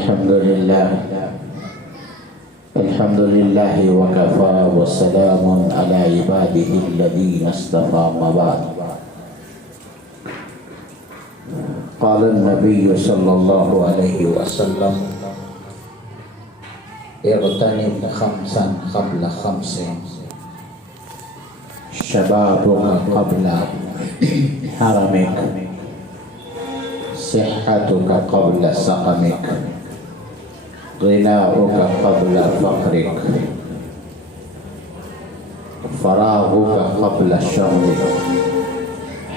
الحمد لله وكفى وسلام على عباده الذين اصطفى ما بعد. قال النبي صلى الله عليه وسلم اغتنم خمسا قبل خمس شبابك قبل حرمك صحتك قبل سقمك غناؤك قبل فقرك فراغك قبل شغلك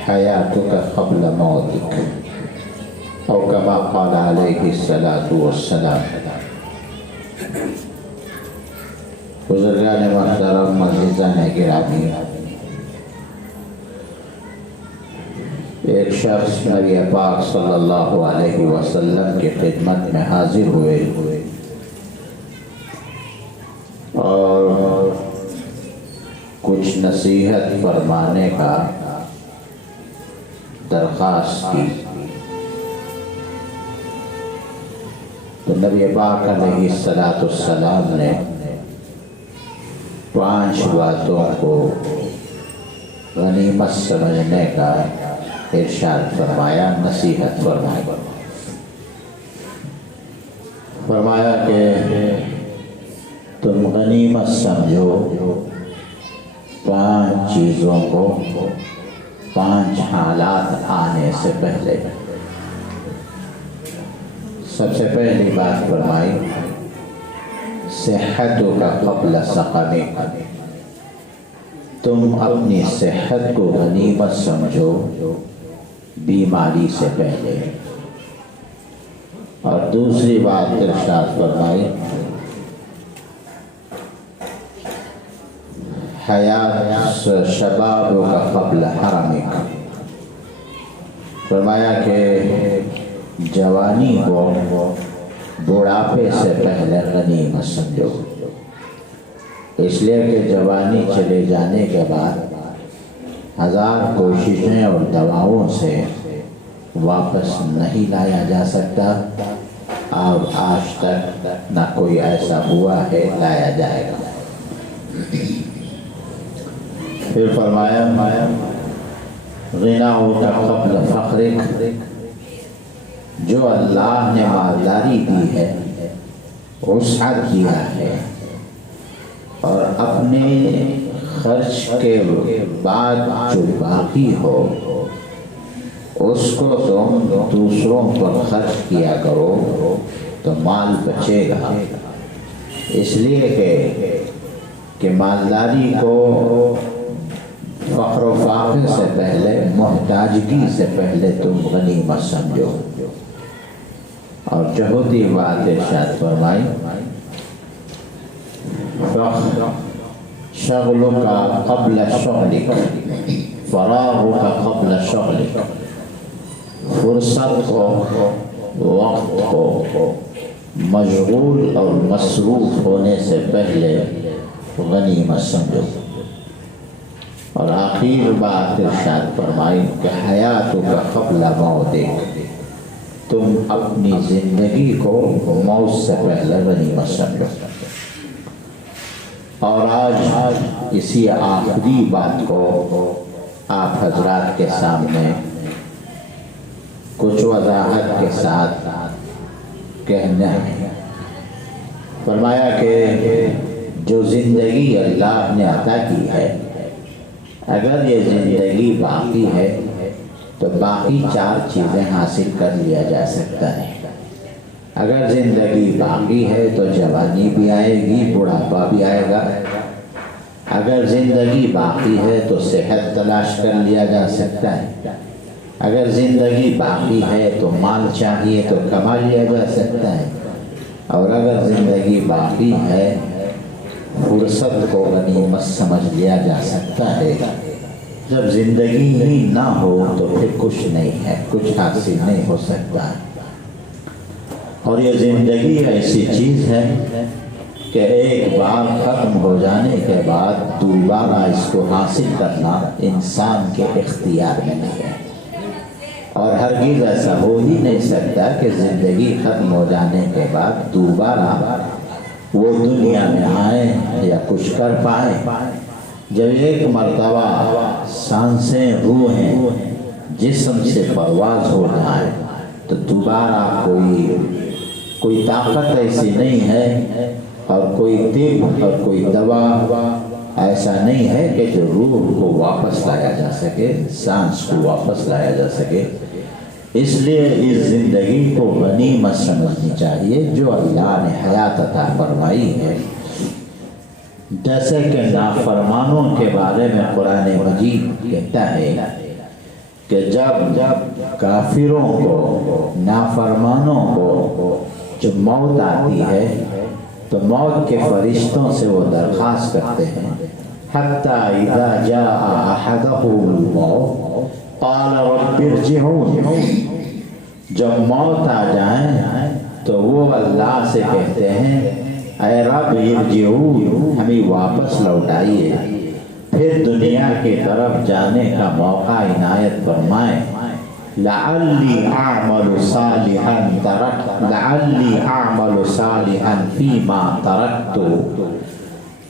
حياتك قبل موتك او كما قال عليه الصلاة والسلام. بزرگان محترم، عزیزان گرامی، ایک شخص نبی پاک صلی اللہ علیہ وسلم کی خدمت میں حاضر ہوئے اور کچھ نصیحت فرمانے کا درخواست کی. تو نبی پاک علیہ السلام نے 5 باتوں کو غنیمت سمجھنے کا ارشاد فرمایا، نصیحت فرمایا کہ تم غنیمت سمجھو 5 چیزوں کو 5 حالات آنے سے پہلے. سب سے پہلی بات فرمائی صحتک قبل سقمک. تم اپنی صحت کو غنیمت سمجھو بیماری سے پہلے. اور دوسری بات ارشاد فرمائی حیات شبابک قبل حرمک. فرمایا کہ جوانی کو بڑھاپے سے پہلے غنیمت سمجھو، اس لیے کہ جوانی چلے جانے کے بعد 1000 کوششیں اور دواؤں سے واپس نہیں لایا جا سکتا، اور آج تک نہ کوئی ایسا ہوا ہے لایا جائے گا. پھر فرمایا غناؤک قبل فقرک. جو اللہ نے مالداری دی ہے، وسعت دیا ہے، اور اپنے خرچ کے بعد جو باقی ہو اس کو تم دوسروں پر خرچ کیا کرو تو مال بچے گا. اس لیے کہ مالداری کو فقر و فاقے سے پہلے، محتاجگی سے پہلے تم غنیمت سمجھو. اور چوتھی بات ارشاد فرمائی شغلک قبل شغلک فراغک قبل شغلک. فرصت کو، وقت کو مشغول اور مصروف ہونے سے پہلے غنیمت سمجھو. اور آخر بات ارشاد فرمائی کہ حیاتک قبل موتک. تم اپنی زندگی کو موت سے پہلے غنیمت سمجھو. اور آج اسی آخری بات کو آپ حضرات کے سامنے کچھ وضاحت کے ساتھ کہنا ہے. فرمایا کہ جو زندگی اللہ نے عطا کی ہے، اگر یہ زندگی باقی ہے تو باقی 4 چیزیں حاصل کر لیا جا سکتا ہے. اگر زندگی باقی ہے تو جوانی بھی آئے گی، بڑھاپا بھی آئے گا. اگر زندگی باقی ہے تو صحت تلاش کر لیا جا سکتا ہے. اگر زندگی باقی ہے تو مال چاہیے تو کما لیا جا سکتا ہے. اور اگر زندگی باقی ہے فرصت کو غنیمت سمجھ لیا جا سکتا ہے. جب زندگی ہی نہ ہو تو پھر کچھ نہیں ہے، کچھ حاصل نہیں ہو سکتا ہے. اور یہ زندگی ایسی چیز ہے کہ ایک بار ختم ہو جانے کے بعد دوبارہ اس کو حاصل کرنا انسان کے اختیار میں نہیں ہے. اور ہرگز ایسا ہو ہی نہیں سکتا کہ زندگی ختم ہو جانے کے بعد دوبارہ وہ دنیا میں آئیں یا کچھ کر پائیں۔ جب ایک مرتبہ سانسیں روحیں جسم سے پرواز ہو جائیں تو دوبارہ کوئی طاقت ایسی نہیں ہے اور کوئی طب اور کوئی دوا ایسا نہیں ہے کہ جو روح کو واپس لایا جا سکے، سانس کو واپس لایا جا سکے۔ اس لیے اس زندگی کو غنیمت سمجھنی چاہیے جو اللہ نے حیات عطا فرمائی ہے۔ جیسے کہ نافرمانوں کے بارے میں قرآن مجید کہتا ہے کہ جب کافروں کو، نافرمانوں کو جو موت آتی ہے تو موت کے فرشتوں سے وہ درخواست کرتے ہیں، حتی اذا جاء احدهم الموت قال رب ارجعون، جب موت آ جائیں تو وہ اللہ سے کہتے ہیں اے رب ارجعون، ہمیں واپس لوٹائیے، پھر دنیا کی طرف جانے کا موقع عنایت فرمائیں۔ لعلی اعمل صالحا فیما ترکت،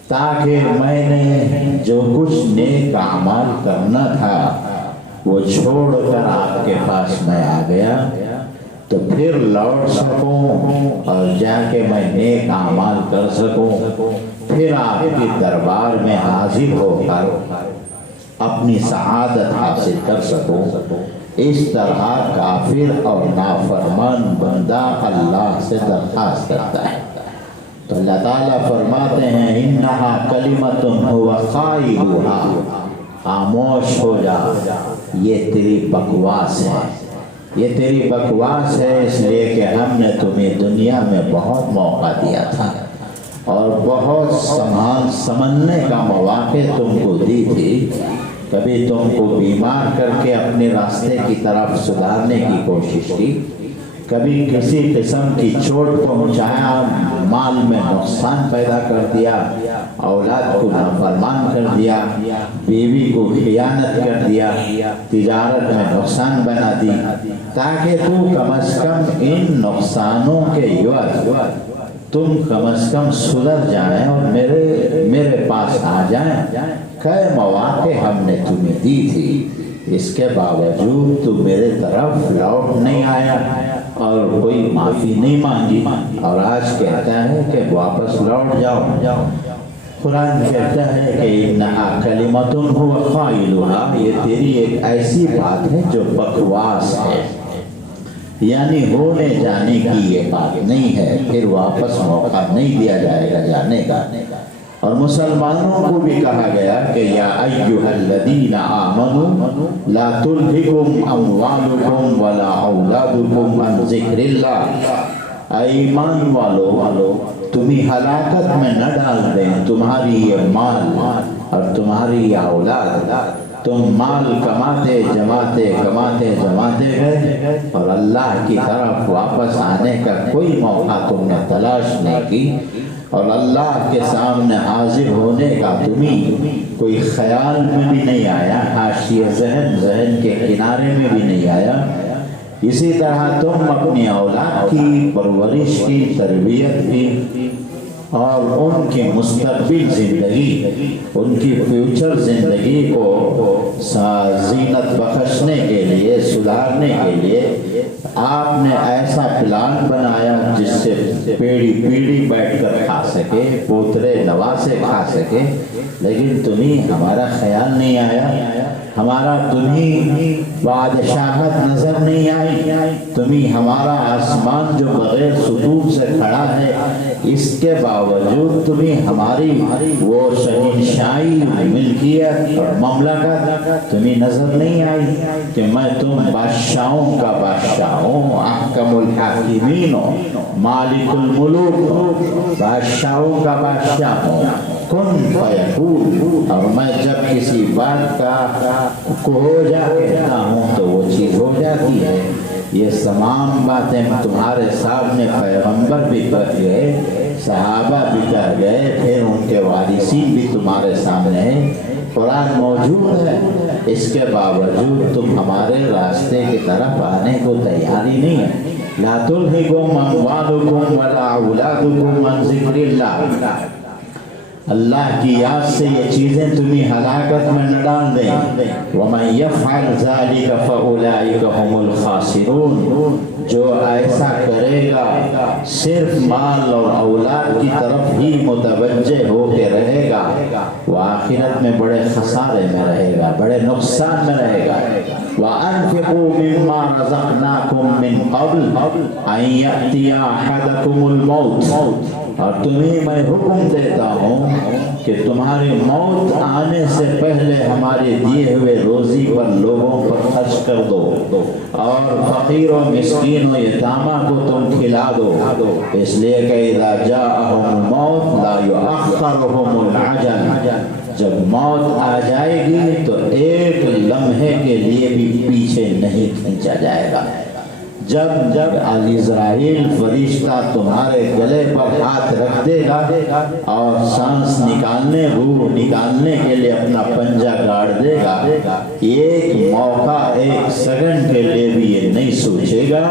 تاکہ میں نے جو کچھ نیک اعمال کرنا تھا وہ چھوڑ کر آپ کے پاس میں آ گیا تو پھر لوٹ سکوں اور جا کے میں نیک اعمال کر سکوں، پھر آپ کے دربار میں حاضر ہو کر اپنی سعادت حاصل کر سکوں۔ اس طرح کافر اور نافرمان بندہ اللہ سے درخواست کرتا ہے تو اللہ تعالیٰ فرماتے ہیں انہا کلمۃ هو قائلها، خاموش ہو جا، یہ تیری بکواس ہے، یہ تیری بکواس ہے، اس لیے کہ ہم نے تمہیں دنیا میں بہت موقع دیا تھا اور بہت سمجھنے کا مواقع تم کو دی تھی، کبھی تم کو بیمار کر کے اپنے راستے کی طرف سدھارنے کی کوشش کی، کبھی کسی قسم کی چوٹ پہنچایا، مال میں نقصان پیدا کر دیا، اولاد کو نافرمان کر دیا، بیوی کو خیانت کر دیا، تجارت میں نقصان بنا دی، تاکہ تو کم از کم ان نقصانوں کے عوض تم کم از کم سدھر جائیں اور میرے پاس آ جائیں۔ کئی مواقع ہم نے تمہیں دی تھی، اس کے باوجود تو میرے طرف لوٹ نہیں آیا اور کوئی معافی نہیں مانگی، اور آج کہتا ہے کہ واپس لوٹ جاؤ۔ قرآن کہتا ہے کہ انہا کلمۃ هو قائلها، یہ تیری ایک ایسی بات ہے جو بکواس ہے، یعنی ہونے جانے کی یہ بات نہیں ہے، پھر واپس موقع نہیں دیا جائے گا جانے کا۔ اور مسلمانوں کو بھی کہا گیا کہ یا ایھا الذین آمنوا لا تلھکم اموالکم ولا اولادکم عن ذکر اللہ، اے ایمان والو تمہیں ہلاکت میں نہ ڈال دیں تمہاری یہ مال اور تمہاری یہ اولاد، تم مال کماتے جماتے گئے اور اللہ کی طرف واپس آنے کا کوئی موقع تم نے تلاش نہیں کی، اور اللہ کے سامنے حاضر ہونے کا تمہیں کوئی خیال میں بھی نہیں آیا، حاشیہ ذہن کے کنارے میں بھی نہیں آیا۔ اسی طرح تم اپنی اولاد کی پرورش کی، تربیت کی اور ان کی مستقبل زندگی، ان کی فیوچر زندگی کو زینت بخشنے کے لیے، سدھارنے کے لیے آپ نے ایسا پلان بنایا جس سے پیڑھی بیٹھ کر کھا سکے، پوترے نواسے کھا سکے، لیکن تمہیں ہمارا خیال نہیں آیا، ہمارا تمہیں بادشاہت نظر نہیں آئی، تمہیں ہمارا آسمان جو بغیر ستون سے کھڑا ہے اس کے باوجود تمہیں ہماری وہ شہنشاہی، ملکیت اور مملکت تمہیں نظر نہیں آئی کہ میں تم بادشاہوں کا بادشاہ ہوں، احکم الحاکمین ہوں، مالک الملوک ہوں، بادشاہوں کا بادشاہ ہوں، کن فیکون، اور میں جب کسی بات کا ہو جا کہتا ہوں تو وہ چیز ہو جاتی ہے۔ یہ تمام باتیں تمہارے سامنے پیغمبر بھی کر گئے، صحابہ بھی کر گئے، پھر ان کے وارثین بھی تمہارے سامنے ہیں، قرآن موجود ہے، اس کے باوجود تم ہمارے راستے کی طرف آنے کو تیاری نہیں ہے۔ لا تلہکم اموالکم ولا اولادکم عن ذکر اللہ، اللہ کی یاد سے یہ چیزیں تمہیں ہلاکت میں نہ ڈال دیں۔ وَمَن يَفْعَلْ ذَلِكَ فَأُولَٰئِكَ هُمُ الْخَاسِرُونَ، جو ایسا کرے گا صرف مال اور اولاد کی طرف ہی متوجہ ہو کے رہے گا، وہ آخرت میں بڑے خسارے میں رہے گا، بڑے نقصان میں رہے گا۔ وَأَنفِقُوا مِمَّا رَزَقْنَاكُم مِّن قَبْلِ أَن يَأْتِيَ أَحَدَكُمُ الْمَوْتُ، اور تمہیں میں حکم دیتا ہوں کہ تمہاری موت آنے سے پہلے ہمارے دیے ہوئے روزی پر لوگوں پر خرچ کر دو، اور فقیر و مسکین و یتامہ کو تم کھلا دو، اس لیے کہ اذا جاءہم الموت لا یؤخرہم العجل، جب موت آ جائے گی تو ایک لمحے کے لیے بھی پیچھے نہیں کھینچا جائے گا۔ جب عزرائیل فرشتہ تمہارے گلے پر ہاتھ رکھ دے گا اور سانس نکالنے، روح نکالنے کے لیے اپنا پنجہ گاڑ دے گا، ایک موقع، ایک سیکنڈ کے لیے بھی یہ نہیں سوچے گا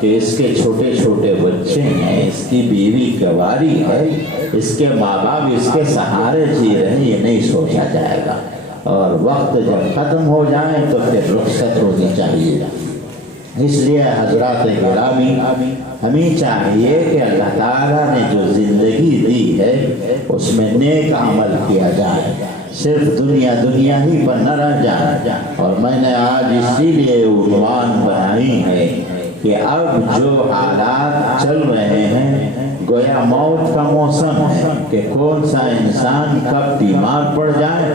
کہ اس کے چھوٹے چھوٹے بچے ہیں، اس کی بیوی کنواری ہے، اس کے ماں باپ اس کے سہارے جی رہے ہیں، یہ نہیں سوچا جائے گا۔ اور وقت جب ختم ہو جائے تو پھر رخصت ہونی چاہیے۔ اس لیے حضرات گرامی، ہمیں چاہیے کہ اللہ تعالیٰ نے جو زندگی دی ہے اس میں نیک عمل کیا جائے، صرف دنیا ہی پر نہ رہ جائے۔ اور میں نے آج اسی لیے عنوان بنائی ہے کہ اب جو حالات چل رہے ہیں گویا موت کا موسم ہے کہ کون سا انسان کب بیمار پڑ جائے،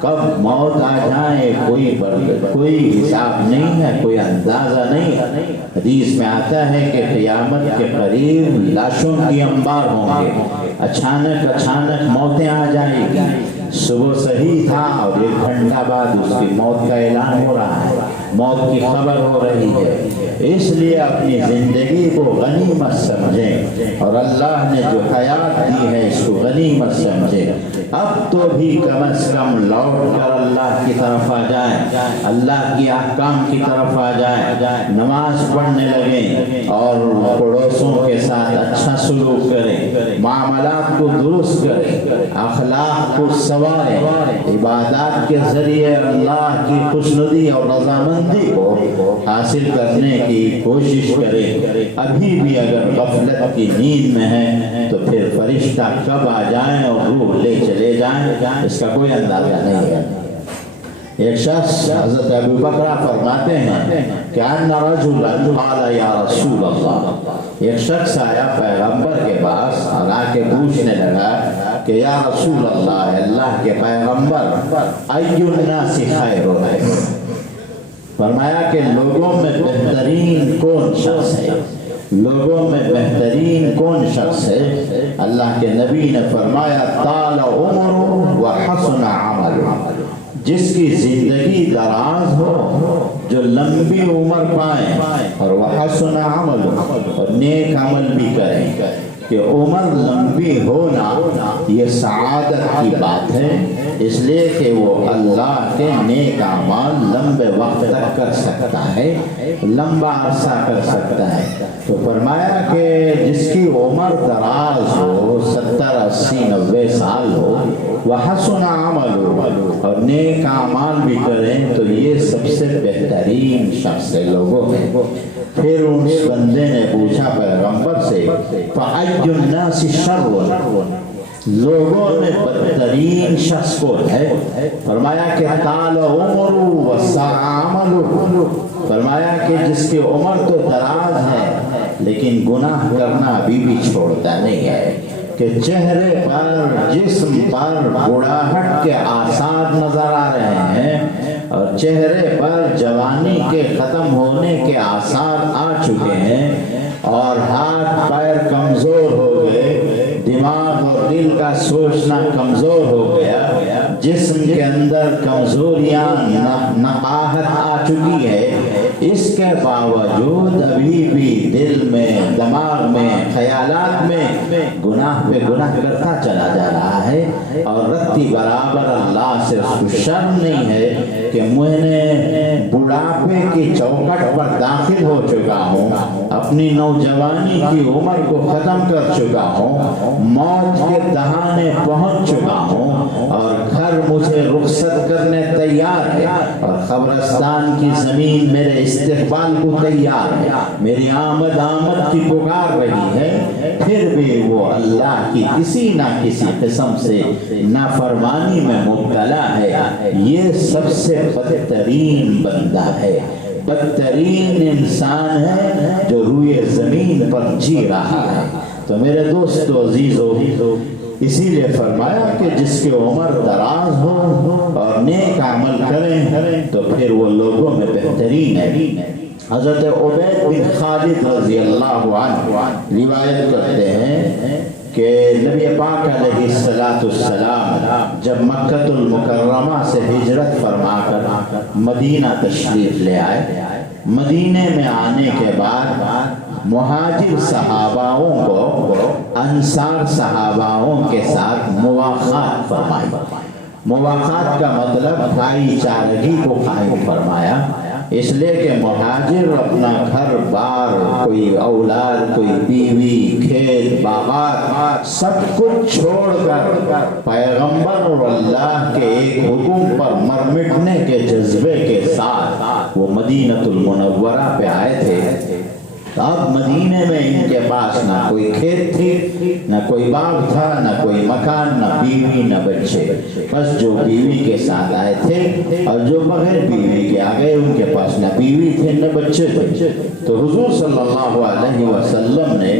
کب موت آ جائے، کوئی حساب نہیں ہے، کوئی اندازہ نہیں ہے۔ حدیث میں آتا ہے کہ قیامت کے قریب لاشوں کی انبار ہوں گے، اچانک موتیں آ جائیں گی۔ صبح صحیح تھا اور 1 گھنٹہ بعد اس کی موت کا اعلان ہو رہا ہے، موت کی خبر ہو رہی ہے۔ اس لیے اپنی زندگی کو غنیمت سمجھیں، اور اللہ نے جو حیات دی ہے اس کو غنیمت سمجھیں۔ اب تو بھی کم از کم لوٹ کر اللہ کی طرف آ جائیں، اللہ کی احکام کی طرف آ جائیں، نماز پڑھنے لگیں اور پڑوسوں کے ساتھ اچھا سلوک کریں، معاملات کو درست کریں، اخلاق کو سنواریں، عبادات کے ذریعے اللہ کی خوشنودی اور رضامندی کو حاصل کرنے کی کوشش کریں۔ ابھی بھی اگر غفلت کی نیند میں ہے تو پھر فرشتہ کب آ جائیں اور روح لے چلے جائیں اس کا کوئی اندازہ نہیں ہے۔ ایک شخص حضرت ابو بکر فرماتے ہیں کہ ان رجلا قال یا رسول اللہ، ایک شخص آیا پیغمبر کے پاس اور آ کے پوچھنے لگا کہ یا رسول اللہ، اللہ کے پیغمبر، ای الناس خیر ہے، فرمایا کہ لوگوں میں بہترین کون شخص ہے، لوگوں میں بہترین کون شخص ہے؟ اللہ کے نبی نے فرمایا طال عمر و حسن عمل، جس کی زندگی دراز ہو، جو لمبی عمر پائیں، اور وہ حسن عمل، اور نیک عمل بھی کریں۔ کہ عمر لمبی ہونا یہ سعادت کی بات ہے، اس لیے کہ وہ اللہ کے نیک اعمال لمبے وقت تک کر سکتا ہے، لمبا عرصہ کر سکتا ہے۔ تو فرمایا کہ جس کی عمر دراز ہو، 70 80 90 سال ہو، وہ حسن عمل ہو اور نیک اعمال بھی کریں، تو یہ سب سے بہترین شخص لوگوں میں۔ پھر اس بندے نے پوچھا پیغمبر سے فَأَيُّ النَّاسِ شَرٌ، لوگوں میں بدترین شخص کون ہے؟ فرمایا کہ طال عمر وسع عمل، فرمایا کہ جس کی عمر تو دراز ہے لیکن گناہ کرنا ابھی بھی چھوڑتا نہیں ہے، کہ چہرے پر، جسم پر بوڑھاہٹ کے آثار نظر آ رہے ہیں، اور چہرے پر جوانی کے ختم ہونے کے آثار آ چکے ہیں، اور ہاتھ پیر کمزور ہو گئے، دماغ اور دل کا سوچنا کمزور ہو گیا، جسم کے اندر کمزوریاں، نقاہت آ چکی ہے، اس کے باوجود ابھی بھی دل میں، دماغ میں، خیالات میں گناہ پہ گناہ کرتا چلا جا رہا ہے اور رتی برابر اللہ سے اس کو شرم نہیں ہے کہ میں نے بڑھاپے کی چوکٹ پر داخل ہو چکا ہوں، اپنی نوجوانی کی عمر کو ختم کر چکا ہوں، موت کے دہانے پہنچ چکا ہوں اور گھر مجھے رخصت کرنے تیار ہے اور قبرستان کی زمین میرے استقبال کو تیار ہے، میری آمد کی پکار رہی ہے، پھر بھی وہ اللہ کی کسی نہ کسی قسم سے نافرمانی میں مبتلا ہے، یہ سب سے بدترین بندہ ہے، بدترین انسان ہے جو روئے زمین پر جی رہا ہے۔ تو میرے دوستو عزیزو، اسی لیے فرمایا کہ جس کی عمر دراز ہو اور نیک عمل کریں تو پھر وہ لوگوں میں بہترین ہے۔ حضرت عبید بن خالد رضی اللہ عنہ روایت کرتے ہیں کہ نبی پاک علیہ السلام جب مکہ المکرمہ سے ہجرت فرما کر مدینہ تشریف لے آئے، مدینے میں آنے کے بعد مہاجر صحاباؤں کو انصار صحاباؤں کے ساتھ مواخات فرمائی۔ مواخات کا مطلب بھائی چارگی کو قائم فرمایا، اس لیے کہ مہاجر اپنا گھر بار، کوئی اولاد، کوئی بیوی، کھیت باغات سب کچھ چھوڑ کر پیغمبر اور اللہ کے ایک حکم پر مر مٹنے کے جذبے کے ساتھ وہ مدینہ المنورہ پہ آئے تھے۔ اب مدینے میں ان کے پاس نہ کوئی کھیت تھی، نہ کوئی باغ تھا، نہ کوئی مکان، نہ بیوی، نہ بچے، بس جو بیوی کے ساتھ آئے تھے اور جو بغیر بیوی کے آگئے ان کے پاس نہ بیوی تھے نہ بچے تھے۔ تو حضور صلی اللہ علیہ وسلم نے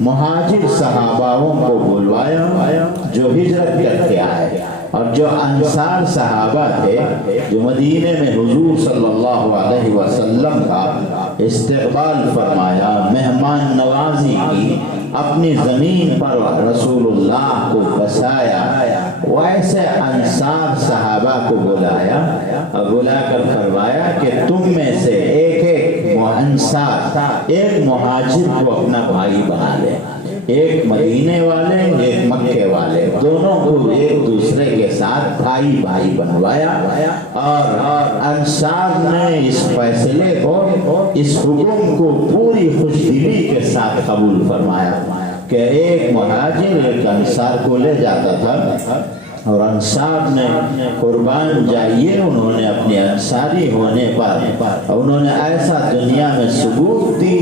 مہاجر صحاباؤں کو بلوایا جو ہجرت کر کے آئے، اور جو انصار صحابہ تھے جو مدینے میں حضور صلی اللہ علیہ وسلم کا استقبال فرمایا، مہمان نوازی کی، اپنی زمین پر رسول اللہ کو بسایا، ویسے انصار صحابہ کو بلایا اور بلا کر فرمایا کہ تم میں سے ایک انصار ایک مہاجر کو اپنا بھائی بنا لے، ایک مدینے والے ایک مکے والے، دونوں کو ایک دوسرے کے ساتھ بھائی بھائی بنوایا، اور انصار نے اس فیصلے کو، اس حکم کو پوری خوش دلی کے ساتھ قبول فرمایا کہ ایک مہاجر ایک انصار کو لے جاتا تھا، اور انصار نے قربان جائیے انہوں نے اپنی انصاری ہونے پر انہوں نے ایسا دنیا میں ثبوت دی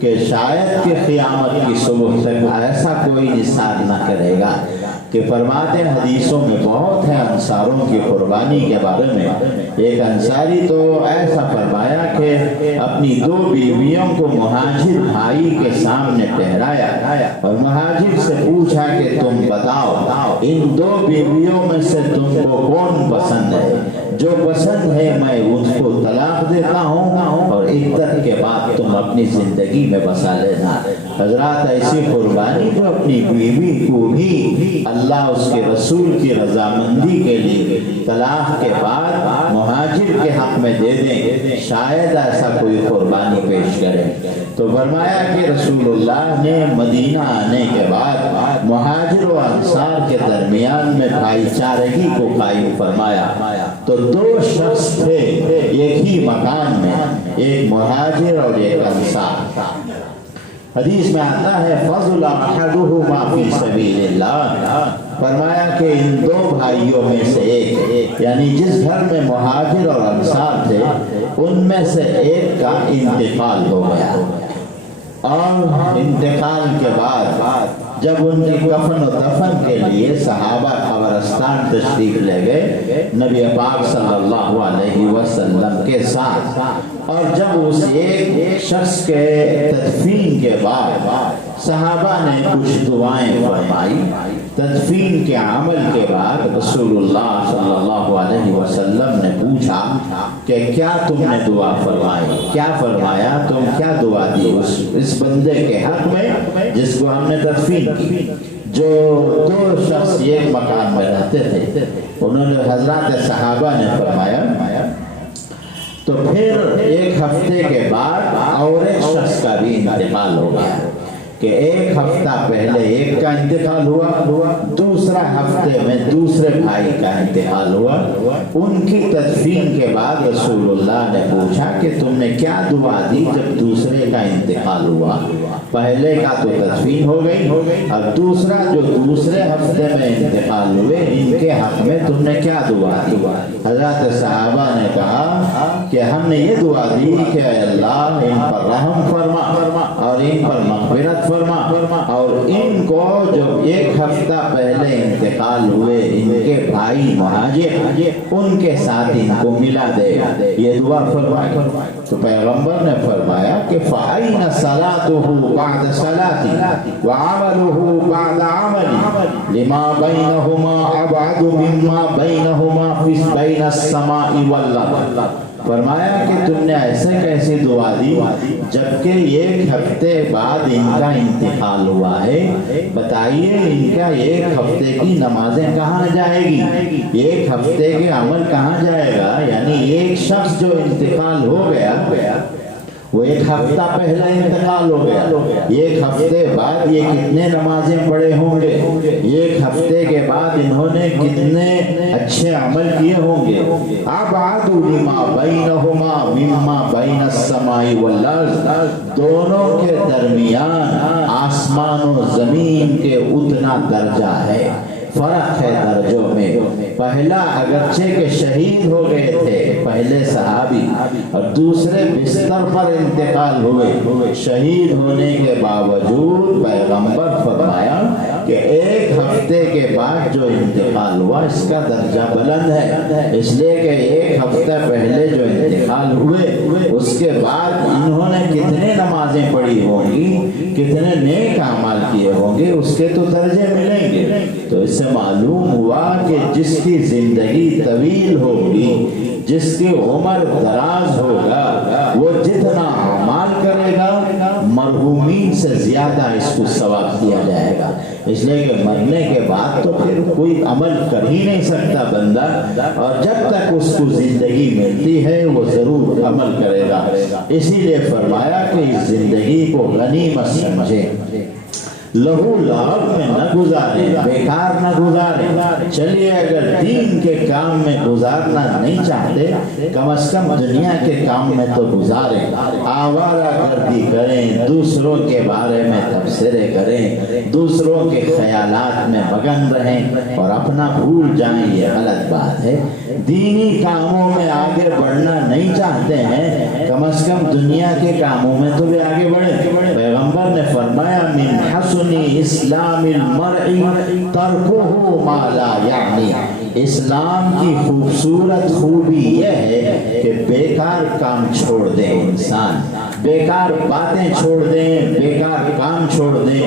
کہ شاید کہ قیامت کی صبح تک ایسا کوئی نثار نہ کرے گا، کہ فرماتے ہیں حدیثوں میں بہت ہے انصاروں کی قربانی کے بارے میں۔ ایک انصاری تو ایسا فرمایا کہ اپنی دو بیویوں کو مہاجر بھائی کے سامنے ٹھہرایا اور مہاجر سے پوچھا کہ تم بتاؤ ان دو بیویوں میں سے تم کو کون پسند ہے؟ جو پسند ہے میں اس کو طلاق دیتا ہوں اور عدت کے بعد تم اپنی زندگی میں بسا لینا۔ حضرات ایسی قربانی جو اپنی بیوی کو بھی اللہ اس کے رسول کی رضامندی کے لیے طلاق کے بعد مہاجر کے حق میں دے دیں، شاید ایسا کوئی قربانی پیش کرے۔ تو فرمایا کہ رسول اللہ نے مدینہ آنے کے بعد مہاجر و انصار کے درمیان میں بھائی چارگی کو قائم فرمایا۔ تو دو شخص تھے ایک ہی مکان میں، ایک مہاجر اور ایک انصار۔ حدیث میں آتا ہے فضل احدہما فی سبیل اللہ، فرمایا کہ ان دو بھائیوں میں سے ایک، یعنی جس گھر میں مہاجر اور انصار تھے ان میں سے ایک کا انتقال ہو گیا، اور انتقال کے بعد جب ان کی کفن و دفن کے لیے صحابہ قبرستان تشریف لے گئے نبی پاک صلی اللہ علیہ وسلم کے ساتھ، اور جب اس ایک شخص کے تدفین کے بعد صحابہ نے کچھ دعائیں فرمائی، تدفین کے عمل کے بعد رسول اللہ صلی اللہ علیہ وسلم نے پوچھا کہ کیا تم نے دعا فرمائی؟ کیا فرمایا؟ تم کیا دعا دی اس بندے کے حق میں جس کو ہم نے تدفین کی؟ جو دو شخص ایک مکان میں رہتے تھے انہوں نے حضرات صحابہ نے فرمایا۔ تو پھر ایک ہفتے کے بعد اور ایک شخص کا بھی انتقال ہو گیا۔ کہ ایک ہفتہ پہلے ایک کا انتقال ہوا، دوسرا ہفتے میں دوسرے بھائی کا انتقال ہوا۔ ان کی تدفین کے بعد رسول اللہ نے پوچھا کہ تم نے کیا دعا دی جب دوسرے کا انتقال ہوا؟ پہلے کا تو تدفین ہو گئی، اور دوسرا جو دوسرے ہفتے میں انتقال ہوئے ان کے حق میں تم نے کیا دعا دی؟ حضرت صحابہ نے کہا کہ ہم نے یہ دعا دی کہ اے اللہ ان پر رحم فرما اور ان پر مغفرت فرما، اور ان کو جو ایک ہفتہ پہلے انتقال ہوئے ان کے بھائی مہاجر ان کے ساتھ ان کو ملا دے، یہ دعا فرمائی۔ تو پیغمبر نے فرمایا کہ فَأَيْنَ صَلَاتُهُ بَعْدَ صَلَاتِي وَعَمَلُهُ بَعْدَ عَمَلِي لِمَا بَيْنَهُمَا أَبْعَدُ مِمَّا بَيْنَهُمَا بَيْنَ السَّمَاءِ وَالْأَرْضِ۔ فرمایا کہ تم نے ایسے کیسی دعا دی جبکہ ایک ہفتے بعد ان کا انتقال ہوا ہے؟ بتائیے ان کا ایک ہفتے کی نمازیں کہاں جائے گی، ایک ہفتے کے عمل کہاں جائے گا؟ یعنی ایک شخص جو انتقال ہو گیا وہ ایک ہفتہ پہلا انتقال ہو گیا، ایک ہفتے بعد یہ کتنے نمازیں پڑھے ہوں گے، ایک ہفتے کے بعد انہوں نے کتنے اچھے عمل کیے ہوں گے۔ ابعد لما بینہما مما بین السماء والارض، دونوں کے درمیان آسمان و زمین کے اتنا درجہ ہے، فرق ہے درجوں میں۔ پہلا اگرچہ کہ شہید ہو گئے تھے پہلے صحابی، اور دوسرے بستر پر انتقال ہوئے، شہید ہونے کے باوجود پیغمبر فرمایا کہ ایک ہفتے کے بعد جو انتقال ہوا اس کا درجہ بلند ہے، اس لیے کہ ایک ہفتہ پہلے جو انتقال ہوئے اس کے بعد انہوں نے کتنے نمازیں پڑھی ہوں گی، کتنے نیک اعمال کیے ہوں گے، اس کے تو درجے ملیں گے۔ تو اس سے معلوم ہوا کہ جس کی زندگی طویل ہوگی، جس کی عمر دراز ہوگا، وہ جتنا اعمال کرے گا مرحومین سے زیادہ اس کو ثواب دیا جائے گا، اس لیے کہ مرنے کے بعد تو پھر کوئی عمل کر ہی نہیں سکتا بندہ، اور جب تک اس کو زندگی ملتی ہے وہ ضرور عمل کرے گا۔ اسی لیے فرمایا کہ اس زندگی کو غنیمت سمجھیں، لہو لعب میں نہ گزارے، بیکار نہ گزارے۔ چلیے اگر دین کے کام میں گزارنا نہیں چاہتے کم از کم دنیا کے کام میں تو گزاریں، آوارہ گردی کریں، دوسروں کے بارے میں تبصرے کریں، دوسروں کے خیالات میں مگن رہیں اور اپنا بھول جائیں، یہ غلط بات ہے۔ دینی کاموں میں آگے بڑھنا نہیں چاہتے ہیں کم از کم دنیا کے کاموں میں تو بھی آگے بڑھیں۔ پیغمبر نے فرمایا من حسن اسلام المرء ترکہ ما لا یعنی، اسلام کی خوبصورت خوبی یہ ہے کہ بیکار کام چھوڑ دیں، انسان بیکار باتیں چھوڑ دیں، بیکار کام چھوڑ دیں،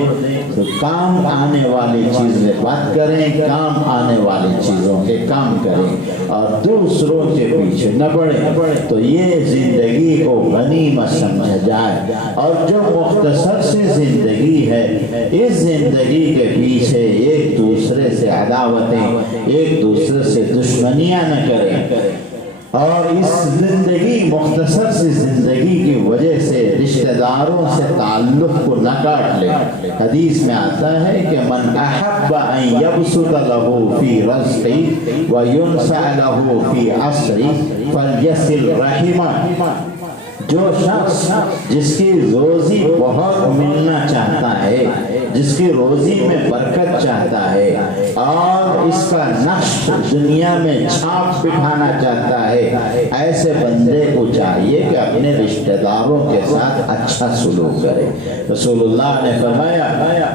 تو کام آنے والی چیزیں بات کریں، کام آنے والی چیزوں کے کام کریں اور دوسروں کے پیچھے نہ پڑیں۔ تو یہ زندگی کو غنیمت سمجھا جائے، اور جو مختصر سی زندگی ہے اس زندگی کے پیچھے ایک دوسرے سے عداوتیں، ایک دوسرے سے دشمنیاں نہ کریں، اور اس زندگی مختصر سی زندگی کی وجہ سے رشتہ داروں سے تعلق کو نہ کاٹ لیں۔ حدیث میں آتا ہے کہ من احب ان یبسط له فی رزقی وینسع له فی عصری فلیصل رحمہ، جو شخص جس کی روزی بہت ملنا چاہتا ہے، جس کی روزی میں برکت چاہتا ہے اور اس کا نقش دنیا میں چھاپ بٹھانا چاہتا ہے، ایسے بندے کو چاہیے کہ اپنے رشتہ داروں کے ساتھ اچھا سلوک کرے۔ رسول اللہ نے فرمایا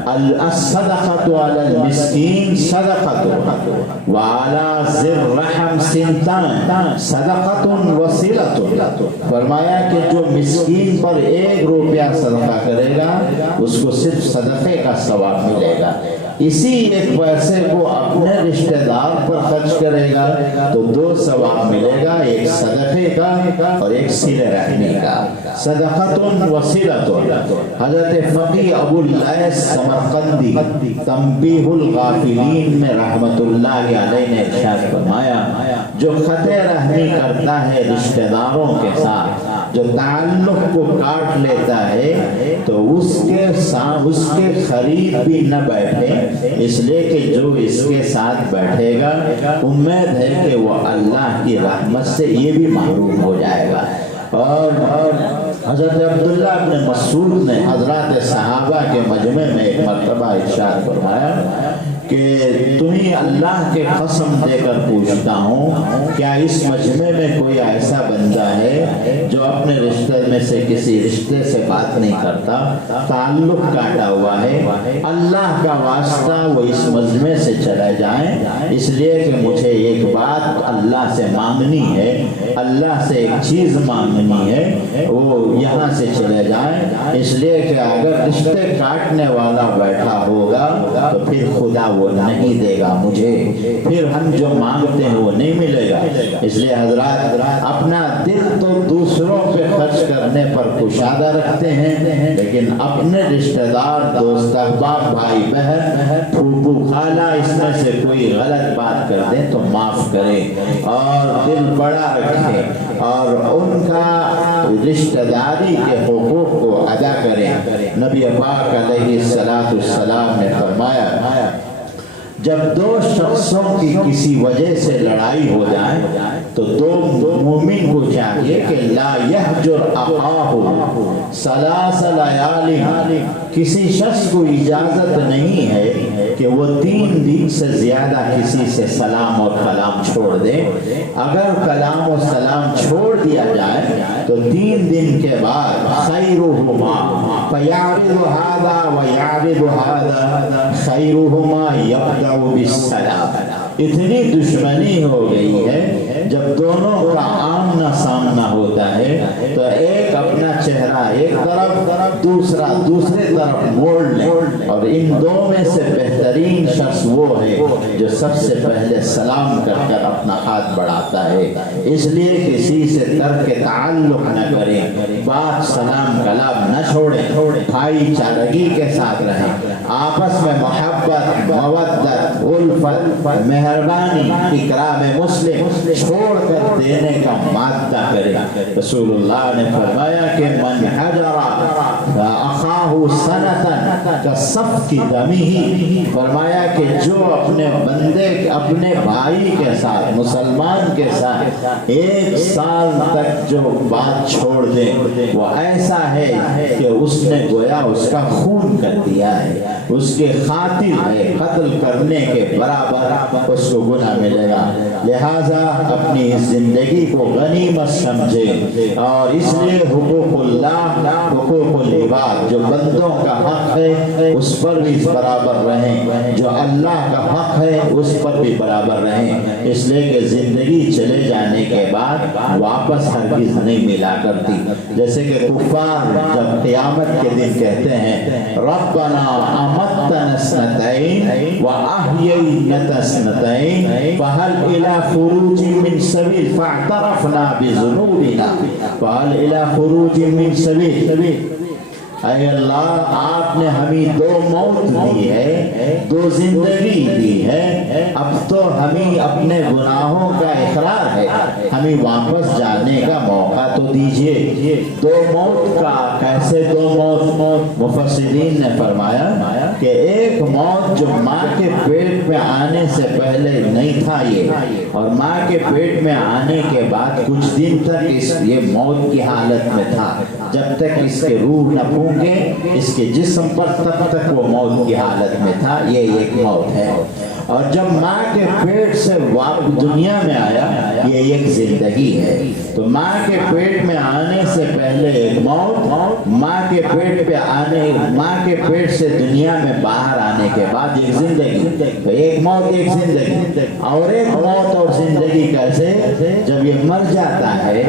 الصدقۃ علی المسکین صدقۃ وعلی ذی الرحم سنتان صدقۃ وصلۃ، فرمایا کہ جو مسکین پر 1 روپیہ صدقہ کرے گا اس کو صرف صدقے کا ثواب ملے گا، اسی 1 پیسے کو اپنے رشتہ دار پر خرچ کرے گا تو 2 ثواب ملے گا، ایک صدقے کا اور ایک صلہ رحمی کا۔ صدقۃ وصلۃ، حضرت فقی ابو اللیث سمرقندی تنبیہ الغافلین میں رحمت اللہ علیہ نے ارشاد فرمایا جو قطع رحمی کرتا ہے رشتہ داروں کے ساتھ، جو تعلق کو کاٹ لیتا ہے تو اس کے قریب بھی نہ بیٹھے، اس لیے کہ جو اس کے ساتھ بیٹھے گا امید ہے کہ وہ اللہ کی رحمت سے یہ بھی محروم ہو جائے گا۔ اور حضرت عبداللہ بن مسعود نے حضرات صحابہ کے مجمع میں ایک مرتبہ ارشاد فرمایا کہ تمہیں اللہ کے قسم دے کر پوچھتا ہوں، کیا اس مجمع میں کوئی ایسا بندہ ہے جو اپنے رشتے میں سے کسی رشتے سے بات نہیں کرتا، تعلق کاٹا ہوا ہے؟ اللہ کا واسطہ وہ اس مجمع سے چلے جائیں، اس لیے کہ مجھے ایک بات اللہ سے مانگنی ہے، اللہ سے ایک چیز مانگنی ہے، وہ یہاں سے چلے جائیں، اس لیے کہ اگر رشتے کاٹنے والا بیٹھا ہوگا تو پھر خدا وہ نہیں دے گا مجھے، پھر ہم جو مانگتے ہیں وہ نہیں ملے گا۔ اس لیے حضرات اپنا دل تو دوسروں پہ خرچ کرنے پر کشادہ رکھتے ہیں، لیکن اپنے رشتہ دار، دوست احباب، بھائی بہن، پھوپھو خالہ، اس میں سے کوئی غلط بات کر دیں تو معاف کریں اور دل بڑا رکھیں اور ان کا رشتہ داری کے حقوق کو ادا کریں۔ نبی پاک علیہ السلام نے فرمایا جب دو شخصوں کی کسی وجہ سے لڑائی ہو جائے تو دو مومن کو چاہیے کہ لا یحجر اخاہ ثلاث لیال، کسی شخص کو اجازت نہیں ہے کہ وہ 3 دن سے زیادہ کسی سے سلام اور کلام چھوڑ دے۔ اگر کلام و سلام چھوڑ دیا جائے تو 3 دن کے بعد خیرہما فیعرض ھذا ویعرض ھذا خیرہما یبدأ بالسلام۔ اتنی دشمنی ہو گئی ہے جب دونوں کا آمنا سامنا ہوتا ہے تو ایک اپنا چہرہ ایک طرف، دوسرا دوسرے طرف موڑ لے، اور ان دو میں سے بہترین شخص وہ ہے جو سب سے پہلے سلام کر کر اپنا ہاتھ بڑھاتا ہے۔ اس لیے کسی سے ترک تعلق نہ کریں، بات سلام کلام نہ چھوڑیں، بھائی چارگی کے ساتھ رہیں، آپس میں محبت، مودت، الفت، مہربانی، اکرام مسلم چھوڑ کر دینے کا مادہ کریں۔ رسول اللہ نے فرمایا کہ من حجر اخاہ سنتاً کصفک دمہ، فرمایا کہ جو اپنے بندے، اپنے بھائی کے ساتھ، مسلمان کے ساتھ 1 سال تک جو بات چھوڑ دے وہ ایسا ہے کہ اس نے گویا اس کا خون کر دیا ہے، اس کے قاتل ہے، قتل کرنے کے برابر اس کو گناہ ملے گا۔ لہذا اپنی زندگی کو غنیمت سمجھے اور اس لیے حقوق اللہ، حقوق العباد، جو بندوں کا حق ہے اس پر بھی برابر رہیں، جو اللہ کا حق ہے اس پر بھی برابر رہیں، اس لیے کہ زندگی چلے جانے کے بعد واپس ہرگز نہیں ملا کرتی۔ جیسے کہ کفار جب قیامت کے دن کہتے ہیں ربنا امتنا اثنتین واحییتنا اثنتین فہل الی خروج من سبیل فاعترفنا بذنوبنا فہل الی خروج من سبیل۔ اے اللہ، آپ نے ہمیں 2 موت دی ہے، 2 زندگی دی ہے، اب تو ہمیں اپنے گناہوں کا اقرار ہے، ہمیں واپس جانے کا موقع تو دیجئے۔ 2 موت کا کیسے 2 موت؟ مفسرین نے فرمایا کہ ایک موت جو ماں کے پیٹ میں آنے سے پہلے نہیں تھا یہ، اور ماں کے پیٹ میں آنے کے بعد کچھ دن تک یہ موت کی حالت میں تھا، جب تک اس کے روح نہ پھونکے اس کے جسم پر تب تک وہ موت کی حالت میں تھا، یہ ایک موت ہے۔ اور جب ماں کے پیٹ سے واپس دنیا میں آیا یہ ایک زندگی ہے۔ تو ماں کے پیٹ میں آنے سے پہلے ایک موت، ماں کے پیٹ پہ آنے، ماں کے پیٹ سے دنیا میں باہر آنے کے بعد ایک زندگی۔ تو ایک موت ایک زندگی، اور ایک موت اور زندگی کیسے؟ جب یہ مر جاتا ہے،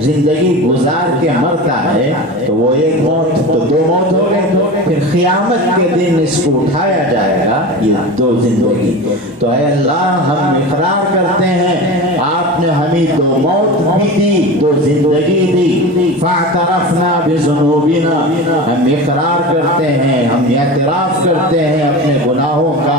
زندگی گزار کے مرتا ہے تو وہ ایک موت، تو 2 موت ہو گئے۔ پھر قیامت کے دن اس کو اٹھایا جائے گا، یہ 2 زندگی۔ تو اے اللہ، ہم اقرار کرتے ہیں آپ نے ہمیں 2 موت بھی دی، 2 زندگی دی، فاعترفنا بذنوبنا، ہم اقرار کرتے ہیں، ہم اعتراف کرتے ہیں اپنے گناہوں کا،